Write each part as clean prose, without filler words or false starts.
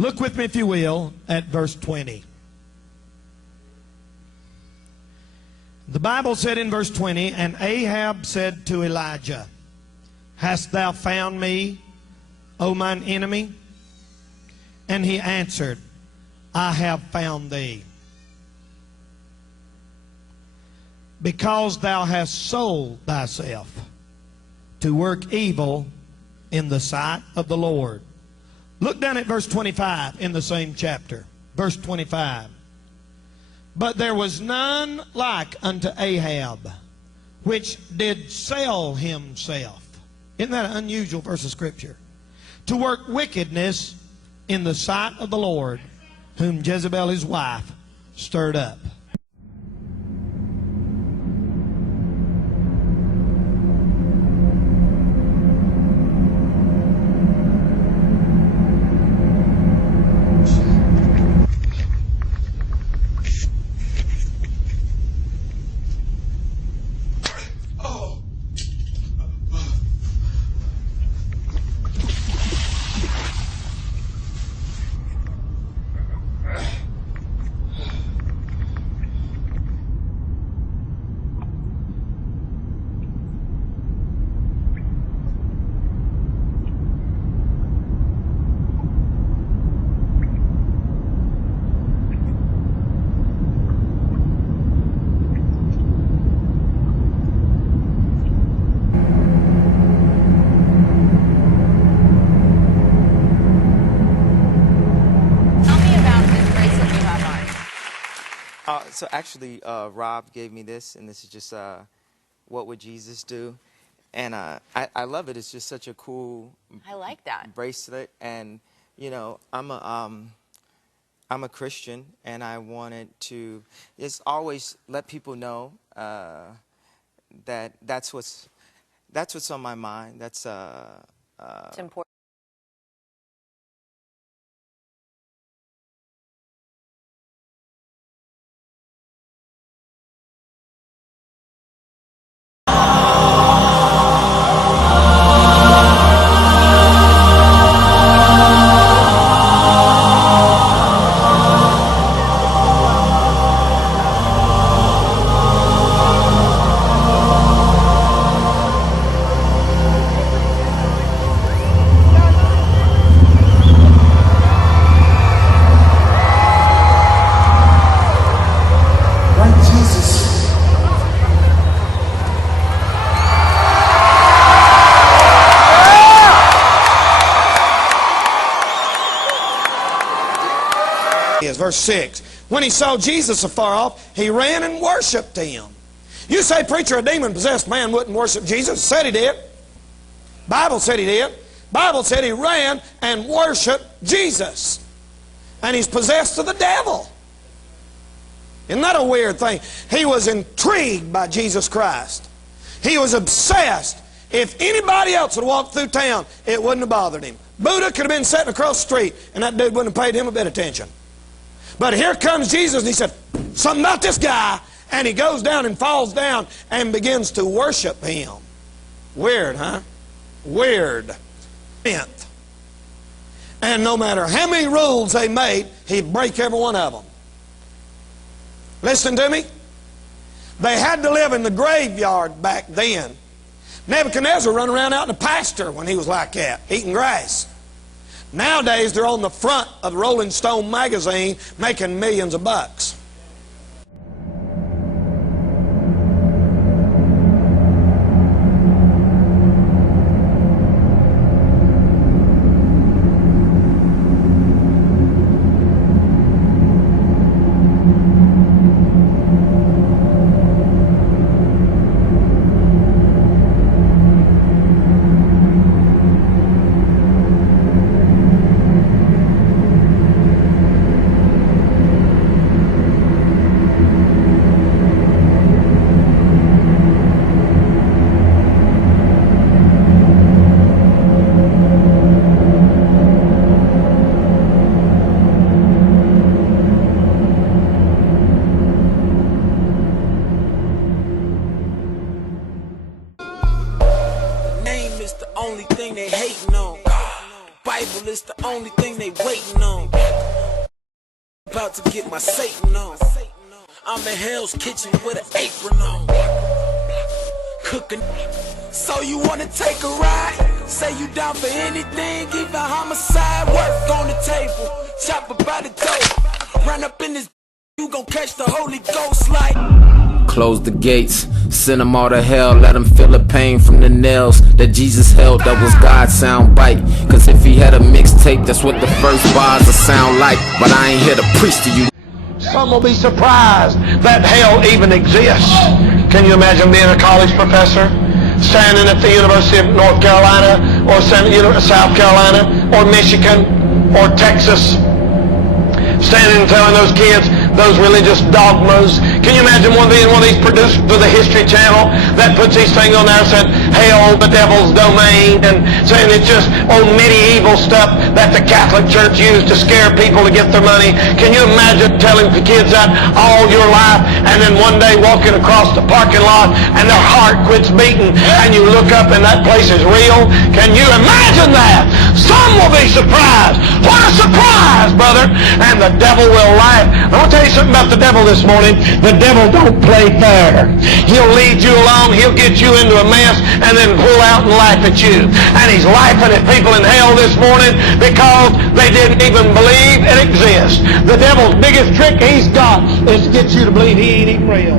Look with me, if you will, at verse 20. The Bible said in verse 20, and Ahab said to Elijah, hast thou found me, O mine enemy? And he answered, I have found thee, because thou hast sold thyself to work evil in the sight of the Lord. Look down at verse 25 in the same chapter. Verse 25. But there was none like unto Ahab, which did sell himself. Isn't that an unusual verse of Scripture? To work wickedness in the sight of the Lord, whom Jezebel his wife stirred up. So actually, Rob gave me this, and this is just what would Jesus do? And I love it. It's just such a cool. I like that bracelet, and you know, I'm a Christian, and I wanted to just always let people know that that's what's on my mind. That's it's important. Verse 6. When he saw Jesus afar off, he ran and worshiped him. You say, preacher, a demon-possessed man wouldn't worship Jesus. Said he did. Bible said he did. Bible said he ran and worshiped Jesus. And he's possessed of the devil. Isn't that a weird thing? He was intrigued by Jesus Christ. He was obsessed. If anybody else would walk through town, it wouldn't have bothered him. Buddha could have been sitting across the street, and that dude wouldn't have paid him a bit of attention. But here comes Jesus, and he said, something about this guy. And he goes down and falls down and begins to worship him. Weird, huh? Weird. And no matter how many rules they made, he'd break every one of them. Listen to me. They had to live in the graveyard back then. Nebuchadnezzar run around out in the pasture when he was like that, eating grass. Nowadays, they're on the front of Rolling Stone magazine making millions of bucks. Bible is the only thing they hating on. Bible is the only thing they waiting on. About to get my Satan on. I'm in Hell's Kitchen with an apron on. Cooking. So you wanna take a ride? Say you down for anything, even homicide. Work on the table, chop about the dope. Run up in this, you gon' catch the Holy Ghost like. Close the gates, send them all to hell. Let them feel the pain from the nails that Jesus held. That was God's sound bite. Cause if he had a mixtape, that's what the first bars would sound like. But I ain't here to preach to you. Some will be surprised that hell even exists. Can you imagine being a college professor, standing at the University of North Carolina, or South Carolina, or Michigan, or Texas, standing and telling those kids those religious dogmas? Can you imagine one of these produced for the History Channel that puts these things on there and said, hell, the devil's domain, and saying it's just old medieval stuff that the Catholic Church used to scare people to get their money? Can you imagine telling the kids that all your life, and then one day walking across the parking lot and their heart quits beating and you look up and that place is real? Can you imagine that? Some will be surprised. What a surprise, brother. And the devil will laugh. I want to tell you something about the devil this morning. The devil don't play fair. He'll lead you along, he'll get you into a mess, and then pull out and laugh at you. And he's laughing at people in hell this morning because they didn't even believe it exists. The devil's biggest trick he's got is to get you to believe he ain't even real.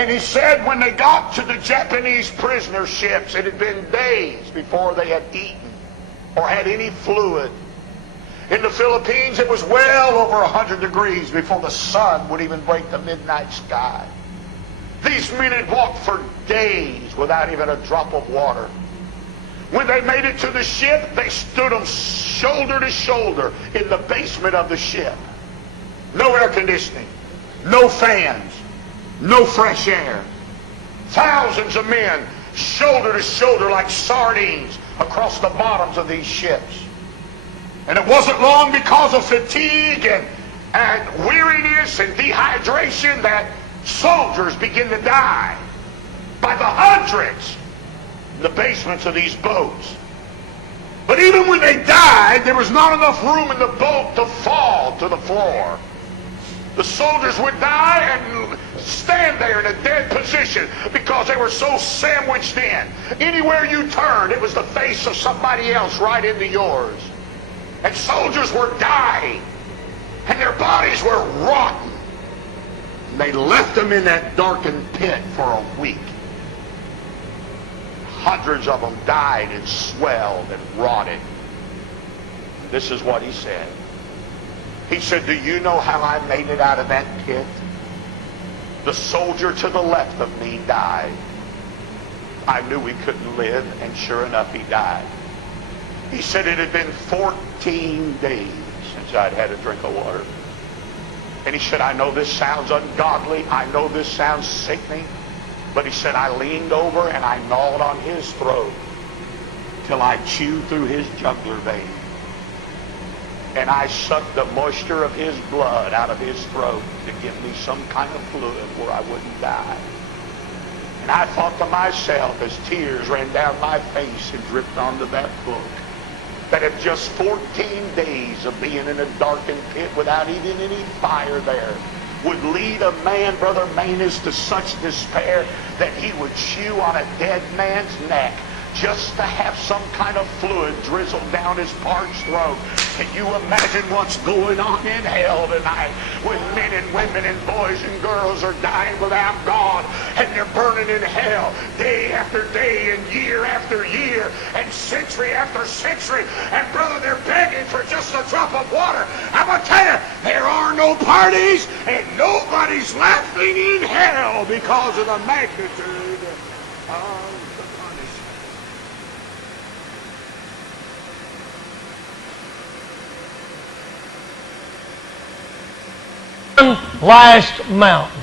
And he said when they got to the Japanese prisoner ships, it had been days before they had eaten or had any fluid. In the Philippines, it was well over 100 degrees before the sun would even break the midnight sky. These men had walked for days without even a drop of water. When they made it to the ship, they stood them shoulder to shoulder in the basement of the ship. No air conditioning, no fans, no fresh air. Thousands of men shoulder to shoulder like sardines across the bottoms of these ships. And it wasn't long because of fatigue and weariness and dehydration that soldiers begin to die by the hundreds in the basements of these boats. But even when they died, there was not enough room in the boat to fall to the floor. The soldiers would die and stand there in a dead position because they were so sandwiched in. Anywhere you turned, it was the face of somebody else right into yours. And soldiers were dying, and their bodies were rotten. And they left them in that darkened pit for a week. Hundreds of them died and swelled and rotted. This is what he said. He said, do you know how I made it out of that pit? The soldier to the left of me died. I knew he couldn't live, and sure enough, he died. He said it had been 14 days since I'd had a drink of water. And he said, I know this sounds ungodly. I know this sounds sickening. But he said, I leaned over and I gnawed on his throat till I chewed through his jugular vein. And I sucked the moisture of his blood out of his throat to give me some kind of fluid where I wouldn't die. And I thought to myself as tears ran down my face and dripped onto that book, that if just 14 days of being in a darkened pit without even any fire there would lead a man, Brother Manus, to such despair that he would chew on a dead man's neck just to have some kind of fluid drizzled down his parched throat. Can you imagine what's going on in hell tonight when men and women and boys and girls are dying without God and they're burning in hell day after day and year after year and century after century, and brother, they're begging for just a drop of water? I'm going to tell you, there are no parties and nobody's laughing in hell because of the magnitude of last mountain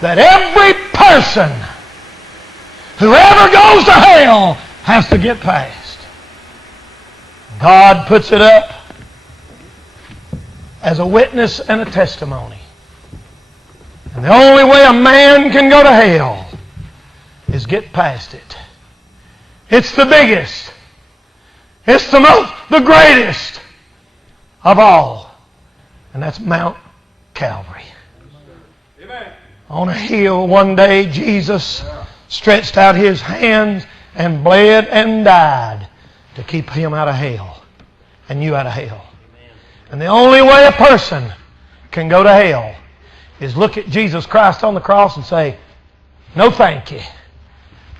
that every person who ever goes to hell has to get past. God puts it up as a witness and a testimony. And the only way a man can go to hell is get past it. It's the biggest. It's the greatest of all. And that's Mount Calvary. Amen. On a hill one day, Jesus stretched out his hands and bled and died to keep him out of hell and you out of hell. And the only way a person can go to hell is look at Jesus Christ on the cross and say, no thank you,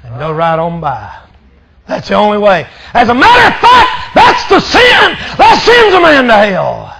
and go right on by. That's the only way. As a matter of fact, that's the sin. That sends a man to hell.